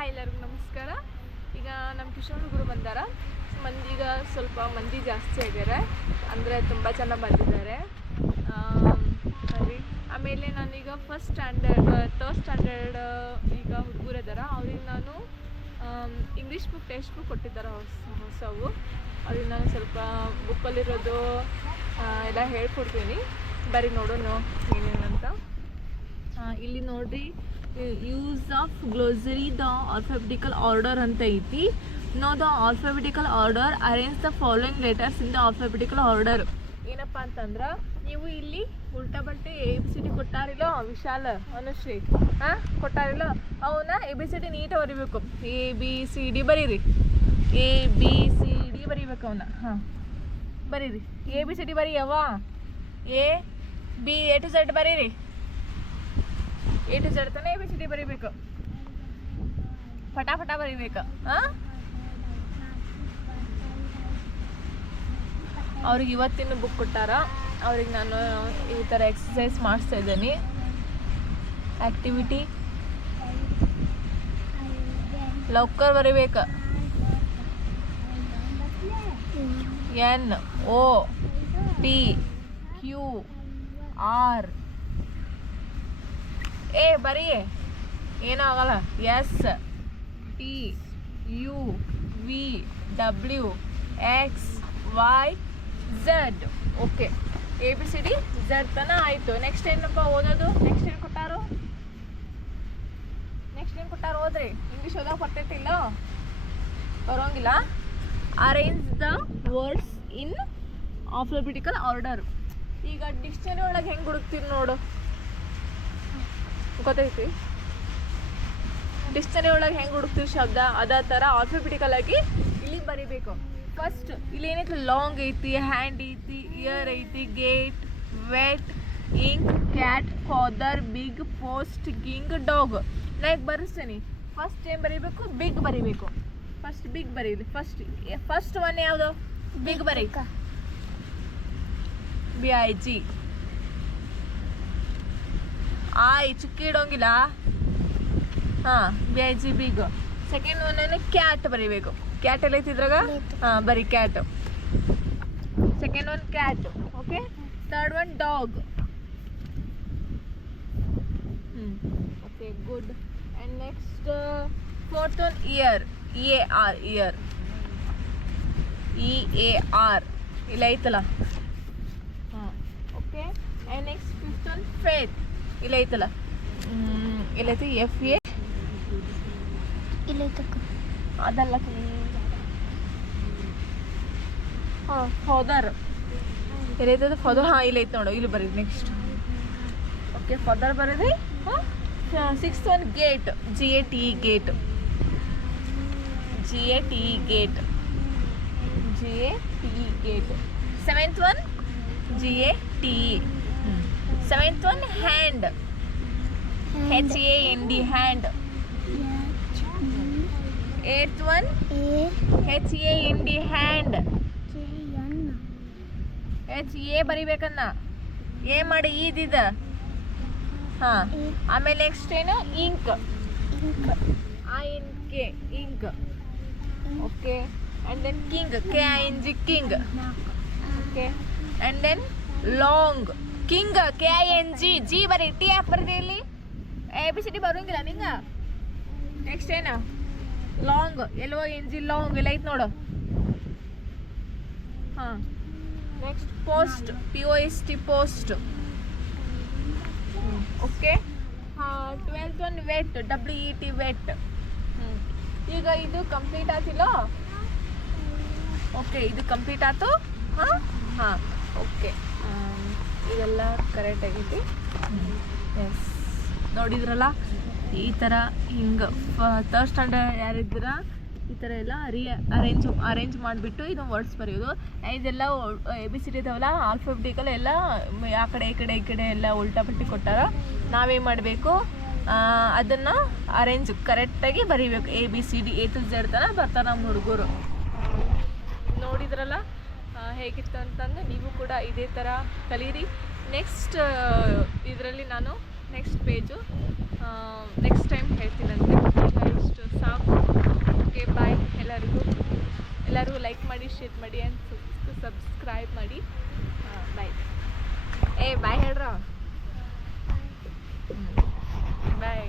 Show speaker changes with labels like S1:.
S1: Hi ಎಲ್ಲರಿಗೂ ನಮಸ್ಕಾರ. ಈಗ ನಮ್ಮ ಕಿಶೋರ್ ಗುರು ಬಂದಾರ. ಮಂದಿಗ ಸ್ವಲ್ಪ ಮಂದಿ ಜಾಸ್ತಿ ಆಗ್ಯಾರ ಅಂದರೆ ತುಂಬ ಜನ ಬಂದಿದ್ದಾರೆ. ಸರಿ. ಆಮೇಲೆ ನಾನೀಗ ಫಸ್ಟ್ ಸ್ಟ್ಯಾಂಡರ್ಡ್ ತರ್ಡ್ ಸ್ಟ್ಯಾಂಡರ್ಡ್ ಈಗ ಹುಡುಗರು ಇದ್ದಾರೆ ಅವ್ರಿಗೆ ನಾನು ಇಂಗ್ಲೀಷ್ ಬುಕ್ ಟೆಕ್ಸ್ಟ್ ಬುಕ್ ಕೊಟ್ಟಿದ್ದಾರೆ ಹೊಸ, ಹೊಸವು. ಅವ್ರಿಗೆ ನಾನು ಸ್ವಲ್ಪ ಬುಕ್ಕಲ್ಲಿರೋದು ಎಲ್ಲ ಹೇಳ್ಕೊಡ್ತೀನಿ. ಬರೀ ನೋಡೋಣ ಏನೇನಂತ ಇಲ್ಲಿ ನೋಡ್ರಿ use of glossary the alphabetical order ಅಂತ ಐತಿ. No the alphabetical order arrange the following letters in the alphabetical order ಏನಪ್ಪ ಅಂತಂದ್ರೆ, ನೀವು ಇಲ್ಲಿ ಉಲ್ಟಾ ಬಲ್ಟೆ ಎ ಬಿ ಸಿ ಡಿ ಕೊಟ್ಟಾರಿಲ್ಲ, ವಿಶಾಲ ಅನುಶ್ರೀ. ಹಾಂ ಕೊಟ್ಟಾರಿಲ್ಲ, ಅವನ್ನ ಎ ಬಿ ಸಿ ಡಿ ನೀಟಾಗಿ ಬರಿಬೇಕು. ಎ ಬಿ ಸಿ ಡಿ ಬರೀರಿ. ಎ ಬಿ ಸಿ ಡಿ ಬರಿಬೇಕು ಅವನ್ನ ಹಾಂ. ಬರೀರಿ. ಎ ಬಿ ಸಿ ಡಿ ಬರೀ ಅವ A B A to Z ಬರೀರಿ. ಎ ಟು ಬಿ ಡಿ ಬರೀಬೇಕು. ಫಟಾ ಫಟಾ ಬರೀಬೇಕು. ಹಾಂ ಅವ್ರಿಗೆ ಇವತ್ತಿನ ಬುಕ್ ಕೊಟ್ಟಾರ. ಅವ್ರಿಗೆ ನಾನು ಈ ಥರ ಎಕ್ಸಸೈಸ್ ಮಾಡಿಸ್ತಾ ಇದ್ದೀನಿ. ಆ್ಯಕ್ಟಿವಿಟಿ ಲೌಕರ್ ಬರಿಬೇಕು. N O P Q R ಏ, ಬರೀ. ಏನೂ ಆಗಲ್ಲ. S, T, U, V, W, X, Y, Z. Okay. A, B, C, D, Z ತನ ಆಯಿತು. ನೆಕ್ಸ್ಟ್ ಏನಪ್ಪ ಓದೋದು? ನೆಕ್ಸ್ಟ್ ಏನು ಕೊಟ್ಟಾರು? ನೆಕ್ಸ್ಟ್ ಏನು ಕೊಟ್ಟಾರು ಓದ್ರಿ? ಇಂಗ್ಲೀಷ್ ಓದೋಕೆ ಬರ್ತೈತಿಲ್ಲ ಬರೋಂಗಿಲ್ಲ. Arrange the words in alphabetical order ಈಗ ಡಿಕ್ಷನರಿ ಒಳಗೆ ಹೆಂಗೆ ಹುಡುಕ್ತೀರಿ ನೋಡು. ಗೊತ್ತೈತಿ? ಡಿಕ್ಷನರಿ ಒಳಗೆ ಹೆಂಗೆ ಹುಡುಕ್ತೀವಿ ಶಬ್ದ? ಅದೇ ಥರ ಆಲ್ಫಾಬೆಟಿಕಲ್ ಆಗಿ ಇಲ್ಲಿ ಬರಿಬೇಕು. ಫಸ್ಟ್ ಇಲ್ಲಿ ಏನೈತಿ ಲಾಂಗ್ ಐತಿ ಹ್ಯಾಂಡ್ ಐತಿ ಇಯರ್ ಐತಿ gate wet ink cat father big post ಗಿಂಗ್ dog like ಬರೆಸ್ತೇನೆ. ಫಸ್ಟ್ ಏನು ಬರೀಬೇಕು? ಬಿಗ್ ಬರಿಬೇಕು. ಫಸ್ಟ್ ಬಿಗ್ ಬರೀಲಿ. ಫಸ್ಟ್ ಫಸ್ಟ್ ಒನ್ ಯಾವುದು? ಬಿಗ್ ಬರೀ ಬಿ ಐ ಜಿ ಆಯ್ ಚುಕ್ಕಿ ಇಡೋಂಗಿಲ್ಲ. ಹಾಂ B I G big second one cat ಬರೀಬೇಕು. ಕ್ಯಾಟ್ ಎಲ್ಲ ಐತಿದ್ರಾಗ ಹಾಂ ಬರೀ cat second one cat okay third one dog okay good and next fourth one ear E A R ear E A R ಇಲ್ಲ ಐತಲ್ಲ? ಹಾಂ okay and next fifth one faith ಇಲ್ಲ ಐತಲ್ಲ? ಎಲ್ಲೈತಿ ಎಫ್ ಎ ಅದಲ್ಲ ಹಾಂ ಫಾದರ್ ಎಲ್ಲೈತದ ಫಾದರ್ ಹಾಂ ಇಲ್ಲ ಐತೆ ನೋಡು ಇಲ್ಲಿ ಬರೀರಿ ನೆಕ್ಸ್ಟ್ ಓಕೆ ಫಾದರ್ ಬರೀರಿ. ಹಾಂ sixth one gate G A T gate G A T gate G A T gate seventh one G A T seventh one hand H A N D hand eight one H A N D hand H A ಬರಿಬೇಕನ್ನ ಎ ಮಾಡಿ ಈದಿದ ಹಾಂ ಆಮೇಲೆ next ಏನು ink I N K ink okay and then king K I N G king okay and then long king K I N G G ಬರೀ T F ಬರ್ದಿ ಇಲ್ಲಿ. A B C D ಬರೋಂಗಿಲ್ಲ ನಿಂಗ? Next ಏನು? Long L O N G long ಎಲ್ಲ ಐತೆ ನೋಡು. ಹಾಂ. Next post P O S T post okay twelfth one wet W E T wet ಈಗ ಇದು ಕಂಪ್ಲೀಟ್ ಆತಿಲ್ಲ? ಓಕೆ ಇದು ಕಂಪ್ಲೀಟ್ ಆಯ್ತು ಹಾಂ? ಹಾಂ ಓಕೆ ಇದೆಲ್ಲ ಕರೆಕ್ಟ್ ಆಗೈತಿ ಎಸ್ ನೋಡಿದ್ರಲ್ಲ, ಈ ಥರ ಹಿಂಗೆ ಥರ್ಡ್ ಸ್ಟ್ಯಾಂಡರ್ಡ್ ಯಾರಿದ್ರ ಈ ಥರ ಎಲ್ಲ ರೀ ಅರೇಂಜ್ ಅರೇಂಜ್ ಮಾಡಿಬಿಟ್ಟು ಇದು ವರ್ಡ್ಸ್ ಬರೆಯೋದು. ಇದೆಲ್ಲ ಎ ಬಿ ಸಿ ಡಿ ಇದಾವಲ್ಲ ಆಲ್ಫಾಬೆಟಿಕಲ್ ಎಲ್ಲ ಆ ಕಡೆ, ಈ ಕಡೆ ಈ ಕಡೆ ಎಲ್ಲ ಉಲ್ಟಾ ಪಟ್ಟಿ ಕೊಟ್ಟಾರ. ನಾವೇನು ಮಾಡಬೇಕು? ಅದನ್ನು ಅರೇಂಜ್ ಕರೆಕ್ಟಾಗಿ ಬರೀಬೇಕು. A B C D A to Z ತನಕ ಬರ್ತಾರೆ ನಮ್ಮ ಹುಡುಗರು. ನೋಡಿದ್ರಲ್ಲ? ಹೇಗಿತ್ತು ಅಂತಂದರೆ ನೀವು ಕೂಡ ಇದೇ ಥರ ಕಲೀರಿ. ನೆಕ್ಸ್ಟ್ ಇದರಲ್ಲಿ ನಾನು ನೆಕ್ಸ್ಟ್ ಪೇಜು ನೆಕ್ಸ್ಟ್ ಟೈಮ್ ಹೇಳ್ತೀನಂತೆ ಈಗ ಇಷ್ಟು ಸಾಕು. ಓಕೆ ಬಾಯ್ ಎಲ್ಲರಿಗೂ. ಎಲ್ಲರಿಗೂ ಲೈಕ್ ಮಾಡಿ ಶೇರ್ ಮಾಡಿ ಆ್ಯಂಡ್ ಸಬ್ಸ್ಕ್ರೈಬ್ ಮಾಡಿ. ಬಾಯ್
S2: ಏ ಬಾಯ್ ಹೇಳ್ರ. ಬಾಯ್